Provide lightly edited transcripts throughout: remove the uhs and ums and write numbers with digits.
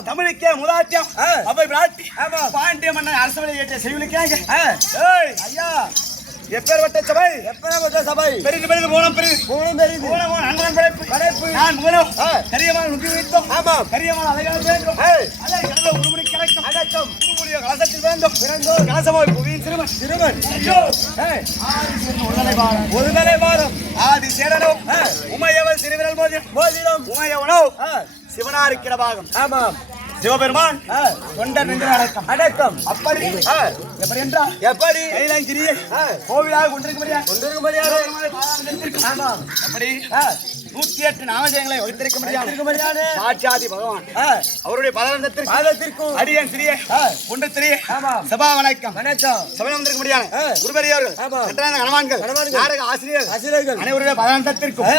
தமிழுக்கே முதாத்தியம் அவை பிராட்டி பாண்டிய மன்னன் அரசவை ஏற்ற செய்வலுக்கேங்க ஐயா எப்பேற்பட்ட சபை எப்பேற்பட்ட சபை பெரிது பெரிது போனம் பெரிது போனம் பெரிது போனம் அன்பன் படைப்பு படைப்பு நான் முகனம் கரியமான முகி வைத்தோம் ஆமா கரியமான அழகாக வேண்டும் அதை கடல உருமுடி கலக்கம் அடக்கம் உருமுடிய கலசத்தில் வேண்டும் பிறந்தோர் கலசமாய் புவியின் சிறுவன் சிறுவன் ஐயோ ஒரு தலை பாரம் ஆதி சேரனோ உமையவள் சிறுவிரல் மோதிரம் உமையவனோ சிவனாருக்கிற பாகம் ஆமாம் சிவபெருமான் தொண்டர் நின்று அடக்கம் அடக்கம் அப்படி எப்படி என்றால் எப்படி கைலாங்கிரியை கோவிலாக கொண்டிருக்கும்படியா ஆமாம் அப்படி 108 நாமஜயங்களை வைத்திருக்க முடியாது சாட்சாதி பகவான் அவருடைய பதத்திற்கும் அடியன் சிறிய ஒன்று சிறிய சபா வணக்கம் சபை வந்திருக்க முடியாது குருபெரியோர்கள் கணவான்கள் நாடக ஆசிரியர்கள் அனைவருடைய பதத்திற்கும்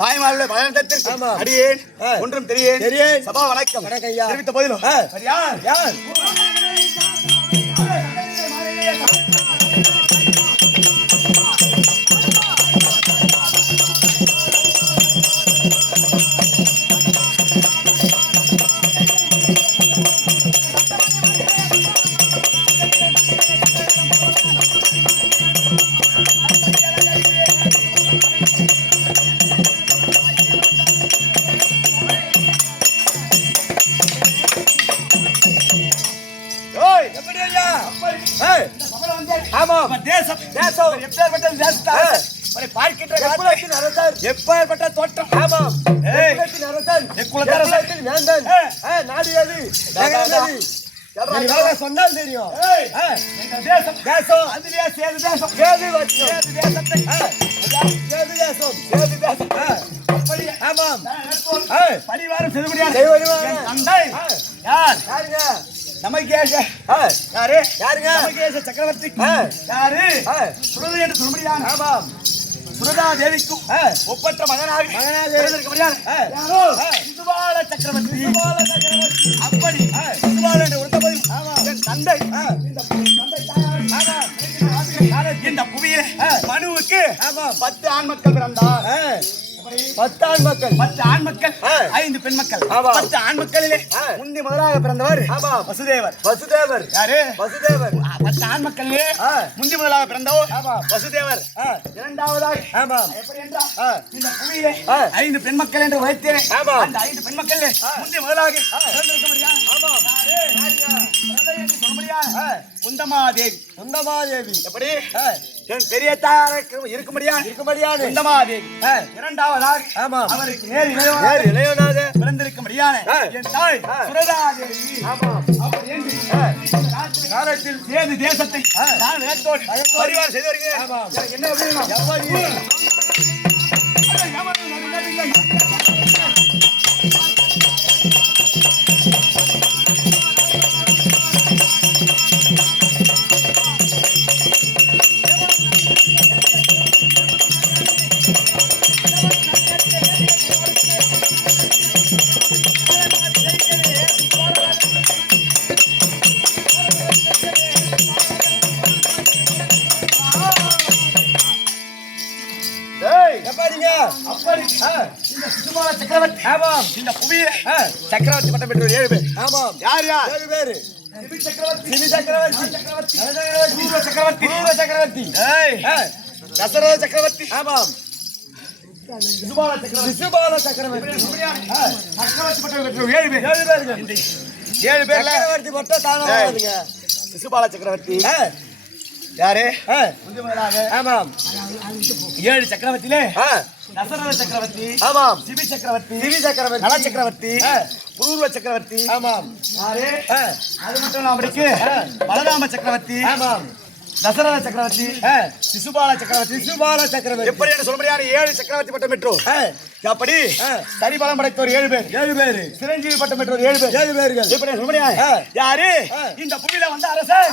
தாய்மார்களுடைய பதத்திற்கு அடியேன் ஒன்றும் தெரியேன் சபா வணக்கம் தெரிவித்த போதிலும் பார்க்கின்ற எப்பேற்பட்ட தோற்றம். ஆமாம். சொன்னால் தெரியும். பரிவாரம் சக்கரவர்த்தி யாரு என்று சொல்ல முடியாது. சுரதா தேவிக்கும் ஒப்பற்ற மகனாக சக்கரவர்த்தி. அப்படி என்று ஒருத்தபோது என் தந்தை இந்த புவியில மனுவுக்கு 10 ஆண் மக்கள் பிறந்தார். 10 ஆண் மக்கள், 10 ஆண் மக்கள், 5 பெண் மக்கள். 10 ஆண் மக்களிலே முந்தி முதலாக பிறந்தவர் வசுதேவர். வசுதேவர் யாரு? வசுதேவர். 10 ஆண் மக்களிலே முந்தி முதலாக பிறந்தவர் வசுதேவர். இரண்டாவதாக எப்படி என்றால் இந்த புவியிலே 5 பெண் மக்கள் என்று உழைத்தேன். அந்த 5 பெண் மக்கள் முந்தி முதலாக பிறந்திருக்க முடியாது. குந்தமாதேவி. குந்தமாதேவி எப்படி என் பெரிய தாயாருக்கு இருக்க முடியாது. குந்தமாதேவி. இரண்டாவதாக அவருக்கு நேர் இளையவனாக பிறந்திருக்க முடியாது என் தாய் சுரதாதேவி. காலத்தில் சேது தேசத்தை நான் பரிவாரம் செய்து வருகிறேன். என்ன சக்கரவர்த்தி. இந்த புவியில சக்கரவர்த்தி பட்டம் பெற்ற 7 பேர். யார் யார்? 7 பேர். சிவி சக்கரவர்த்தி, சக்கரவர்த்தி, தசரத சக்கரவர்த்தி, சிசுபால சக்கரவர்த்தி. சக்கரவர்த்தி பட்டம் பெற்ற 7 பேர். 7 பேர்ல சக்கரவர்த்தி பட்டம் தாங்க. சிசுபால சக்கரவர்த்தி யாரு? ஆமாம். 7 சக்கரவர்த்தியிலே தசரத சக்கரவர்த்தி, சிவி சக்கரவர்த்தி, நல சக்கரவர்த்தி, பூர்வ சக்கரவர்த்தி. யாரு? அது மட்டும் அப்படிக்கு பலராம சக்கரவர்த்தி, தசரத சக்கரவர்த்தி, சிசுபால சக்கரவர்த்தி. எப்படி என்று சொல்ல முடியாது 7 சக்கரவர்த்தி பட்டம் பெற்றோர். அப்படி சரிபலம் படைத்தோர் 7 பேர். சிரஞ்சீவி பட்டம் பெற்றோர் 7 பேர்கள். எப்படி சொல்ல முடியாது யாரு? இந்த புவியில வந்த அரசர்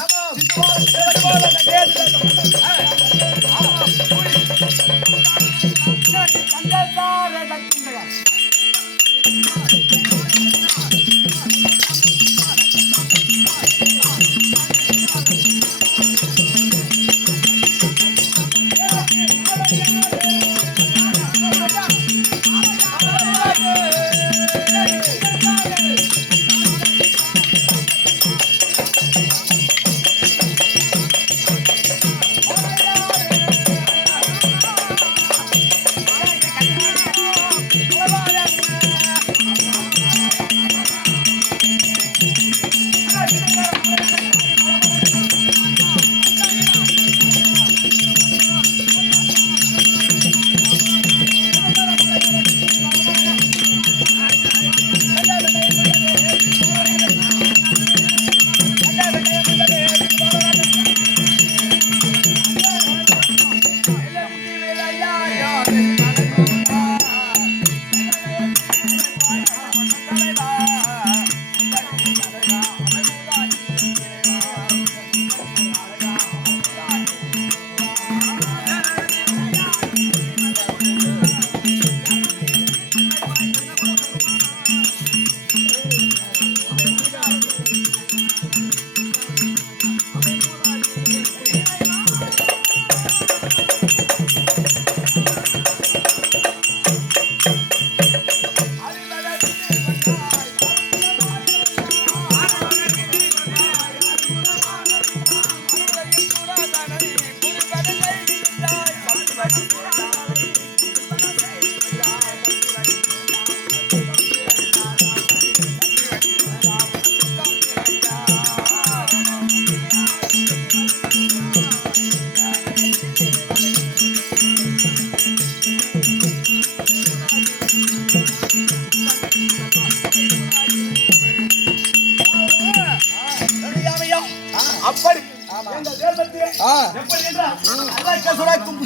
எப்படி என்றால் அரக்க சுரக்கும்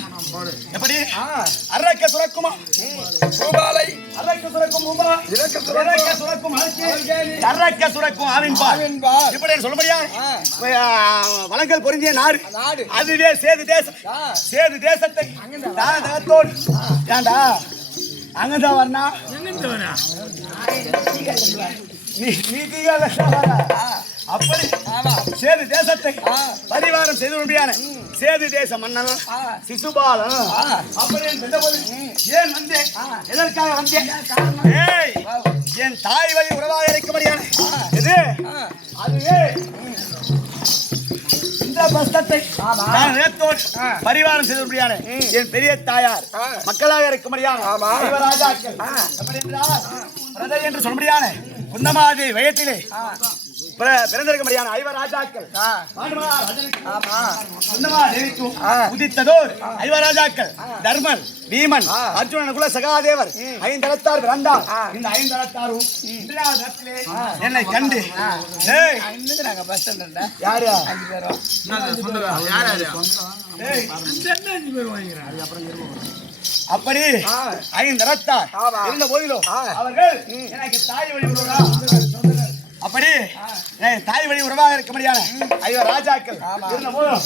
எப்படி அரக்க சுரக்குமா பூபாலை அரக்க சுரக்கும் பூபா அரக்க சுரக்கும் அரக்க சுரக்கும் ஆவின் பால் இப்படி சொல்லும்படியா வளங்கள் பொருந்திய நாடு அதுவே சேது தேசம் சேது தேசத்தை தானத்தோடு ஏண்டா அங்கதான் வரணா அப்படி சேது தேசத்தை பரிவாரம் செய்து முடியான சேது தேச மன்னன் சிசுபாலன் அப்படி ஏன் வந்தேன் எதற்காக வந்தேன் என் தாய் வழி உறவாக இருக்கும்படியான இது அதுவே இந்த பஸ்தத்தை நான் நேத்தோடு பரிவாரம் செய்து முடியான என் பெரிய தாயார் மக்களாக இருக்கும்படியான ராஜாக்கள் எப்படி என்றால் பிரதை என்று சொல்ல முடியான குந்தமாதி வயத்திலே பிறந்திருக்கும்படியான ஐவர் ராஜாக்கள் உதித்ததோர் ஐவர் ராஜாக்கள் தர்மன் பீமன் அர்ஜுனன் குல சகாதேவர் ஐந்தளத்தார் பிறந்தார் இந்த ஐந்தளத்தாரும் என்னை கண்டு யாரு அப்படி ஐந்தளத்தார் இருந்த போதிலும் அவர்கள் எனக்கு தாய் வழி உறவா அப்படி தாய் வழி உறவாக இருக்க முடியாது ஐயோ ராஜாக்கள் இருந்த போதும்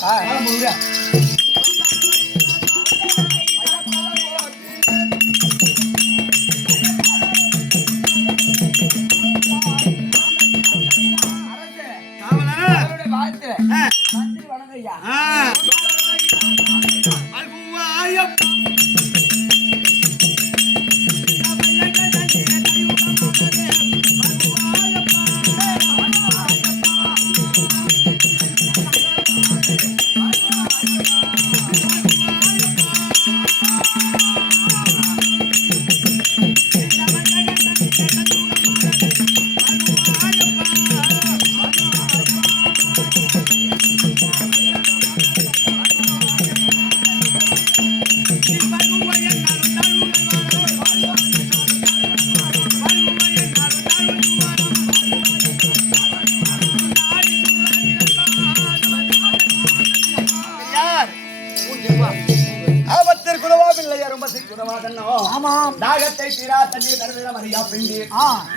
தாகத்தை தீரா தண்ணீர் தருவிடம் அறியா பிண்டி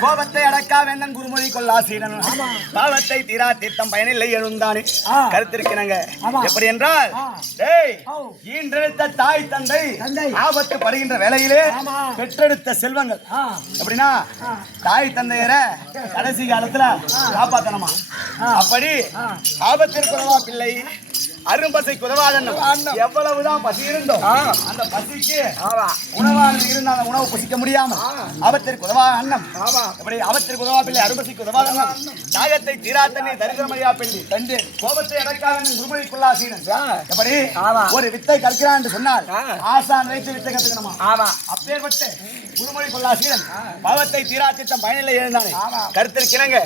கோபத்தை அடக்கா வேந்தன் குருமொழி கொல்லாசீடன் பாவத்தை தீரா தீர்த்தம் பயனில்லை எழுந்தானே கருத்திருக்கிறாங்க எப்படி என்றால் ஈன்றெடுத்த தாய் தந்தை ஆபத்து படுகின்ற வேளையிலே பெற்றெடுத்த செல்வங்கள் எப்படின்னா தாய் தந்தையரை கடைசி காலத்துல காப்பாத்தணுமா அப்படி ஆபத்திற்கு பிள்ளை அரும்பசைக்கு உதவாத எவ்வளவுதான் பசி இருந்தோம் அந்த பசிக்கு உணவானது இருந்த அந்த உணவு புசிக்க முடியாம ஆபத்திற்கு உதவா அன்னம் எப்படி ஆபத்திற்கு உதவா பிள்ளை அரும்பசைக்கு உதவாத அன்னம் தாகத்தை தீராத்தனை தரித்திரமறியா பிள்ளை கண்டு கோபத்தை அடக்காக குருமொழிக்குள்ளா சீனன் எப்படி ஒரு வித்தை கற்கிறான் என்று சொன்னால் ஆசான் வைத்து வித்தை கத்துக்கணுமா அப்பேற்பட்டு குருமொழி கொள்ளா சீனன் பாவத்தை தீரா திட்டம் பயனில்லை எழுந்தானே கருத்திருக்கிறாங்க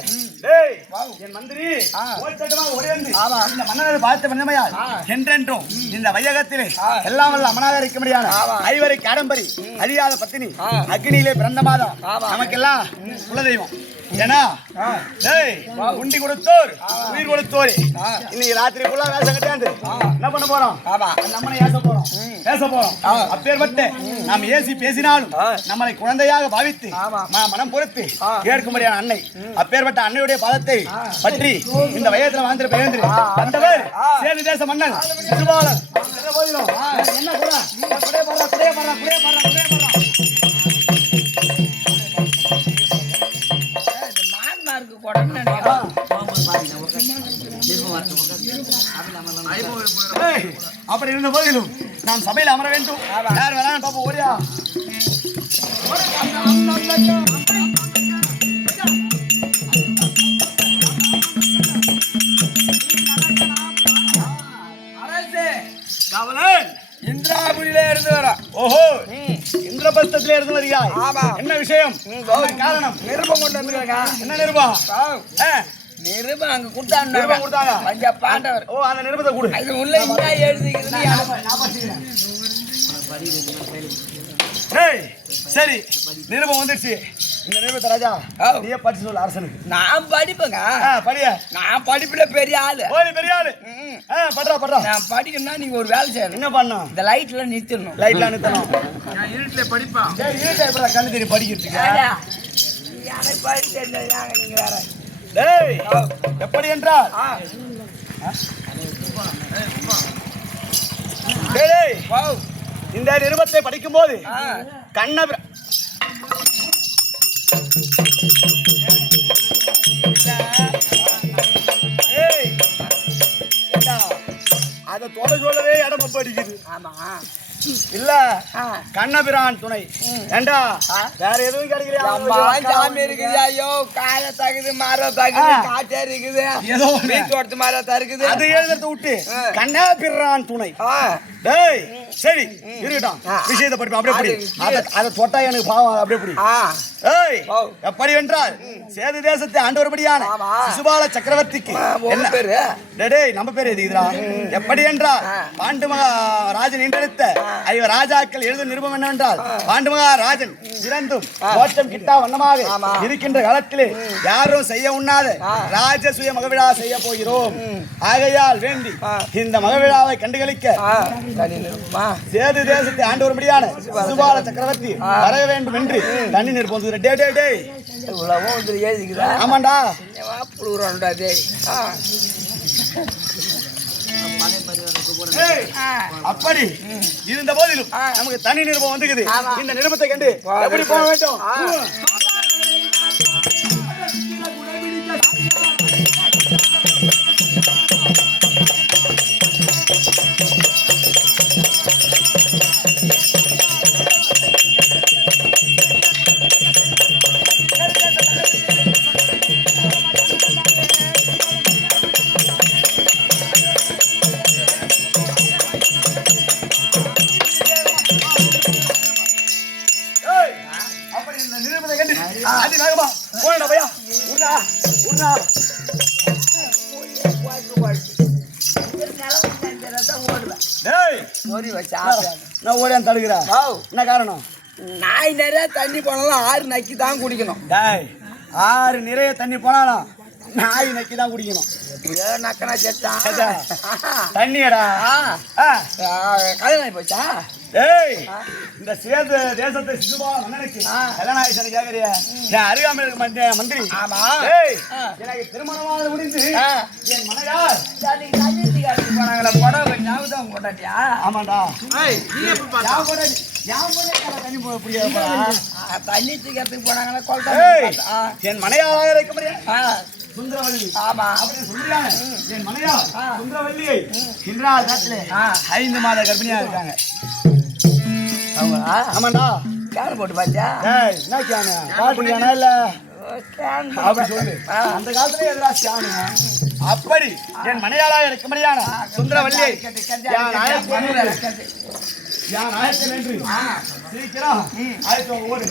என் மந்திரி ஒரேந்து இந்த மன்னரை பார்த்த வண்ணமையால் என்றென்றும் இந்த வையகத்திலே எல்லாம் வல்ல அமனாக இருக்க முடியாது ஐவரை காடம்பரி அழியாத பத்தினி அக்னியிலே பிறந்த மாதம் நமக்கெல்லாம் குலதெய்வம் ஏன்னா உண்டி கொடுத்தோர் உயிர் கொடுத்தோர் இன்னைக்கு ராத்திரிக்குள்ள வேஷம் கட்டாந்து என்ன பண்ண போறோம் நம்மளை பேச போறோம் அப்பேற்பட்டு நாம் ஏசி பேசினாலும் நம்மளை குழந்தையாக பாவித்து மனம் பொறுத்து கேட்கும்படியான அன்னை அப்பேற்பட்ட அன்னையுடைய பாதத்தை பற்றி இந்த வயத்துல வாழ்ந்து பெயர்ந்து வந்தவர் சேது தேச மன்னன் சிசுபாலன் என்ன அப்படி இருந்த போதிலும் நாம் சபையில் அமர வேண்டும். யார் வேணாலும் பாப்போம். ஓடியா கவலன் இந்திராபுரியில இருந்து வர. ஓஹோ, இந்திரபஸ்தத்தில இருந்து வரியா? என்ன விஷயம்? காரணம்? நிருபம் கொண்டு வந்திருக்காங்க. என்ன நிருபம்? நிருபம் அங்க கொடுத்தாங்க. நிருபம் கொடுத்தாங்க. பஞ்ச பாண்டவர். ஓ, அந்த நிருபத்தை கொடு. இது உள்ள இங்க எழுதிக்கிறது. ஏய் சரி நிருபம் வந்துருச்சு. இந்த நிருபத்தை ராஜா நீயே படிச்சு சொல்லு அரசனுக்கு. நான் படிப்பேங்க. படியா. நான் படிப்புல பெரிய ஆளு. ஓடி பெரிய ஆளு. படுறா. நான் படிக்கணும்னா நீங்க ஒரு வேலை செய்யணும். என்ன பண்ணணும்? இந்த லைட்ல நிறுத்தணும். லைட்ல நிறுத்தணும். நான் இருட்டுல படிப்பேன். சரி இருட்டுல எப்படா கண்ணு தெரிய படிக்கிறதுக்கு? எனக்கு படிக்க தெரியல நீங்க வேற. டேய் எப்படி என்றால் டேய் இந்த நிருபத்தை படிக்கும் போது கண்ண அதை தொட சொல்லவே இடம் படிக்குது. ஆமா இல்ல கண்ணபிரான் துணை ஏண்டா வேற எதுவும் கிடைக்கலையா? சாமி இருக்குது. ஐயோ கால தகுது மரம் தகுது காட்டே இருக்குது. ஏதோ தோட்டத்து மரம் தருக்குது. அது எழுதுறத விட்டு கண்ணபிரான் துணை. டேய் சரி இருக்கட்டும். விஷயத்தை படிப்போம். அப்படியே அதை தொட்டா எனக்கு பாவம். அப்படியே படி. ஏய் எப்படி என்றால் சேது தேசத்தை ஆண்டவர்படியான சிசுபால சக்கரவர்த்திக்கு என்ன பேரு? டேய் நம்ம பேர் எதுக்குதுடா? எப்படி என்றால் பாண்டு மகாராஜன் என்றெடுத்த 5 ராஜாக்கள் எழுதும் நிருபம் என்னவென்றால் பாண்டு மகாராஜன் இறந்தும் தோற்றம் கிட்டா வண்ணமாக இருக்கின்ற காலத்திலே யாரும் செய்ய உண்ணாத ராஜசூய மகவிழா செய்ய போகிறோம். ஆகையால் வேண்டி இந்த மகவிழாவை கண்டுகளிக்க சேது தேசத்தை ஆண்டவர்படியான சிசுபால சக்கரவர்த்தி வர வேண்டும் என்று தண்ணி நிற்போம். ஆமாண்டா அப்படி இருந்த போதிலும் நமக்கு தனி நிருபம் வந்துக்குது. இந்த நிருபத்தை கண்டு எப்படி போக வேண்டும்? நான் ஓடியான் தடுக்கிறேன். என்ன காரணம்? நாய் நிறைய தண்ணி போனாலும் 6 நக்கி தான் குடிக்கணும். 6 நிறைய தண்ணி போனாலும் நாய் நக்கி தான் குடிக்கணும். நக்கனா செத்தா தண்ணியடா கல்யாணம் போச்சா? ஏய் இந்த சேது தேசத்தை சிசுபால மன்னனுக்கு கல்யாணம் ஆயிடுச்சு கேக்குறியா? என் அருகாமையில் இருக்க மந்திரி. ஆமா. ஏய் எனக்கு திருமணமாக முடிந்து என் மனையார் போனாங்களா புடவை ஞாபகம் கொண்டாட்டியா? ஆமாண்டா. தண்ணி தூக்கிறதுக்கு போனாங்களா கொல்ட்டா? என் மனையாளாக இருக்க முடியாது சுந்தரவல்லி. ஆமா அப்படி சொல்றாங்க. என் மனையா சுந்தரவல்லியை இன்றால் நேரத்திலே 5 மாத கர்ப்பிணியா இருக்காங்க. ஆமாண்டா. கேன் போட்டு பாத்தியா? என்ன கேனு? பாட்டு கேனா இல்ல அப்படி சொல்லு. அந்த காலத்துல எதுரா கேனு? அப்படி என் மனையாளாக இருக்க முடியான சுந்தரவல்லியை யான் ஆயத்தம் என்று சீக்கிரம் ஆயத்தம் ஓடு.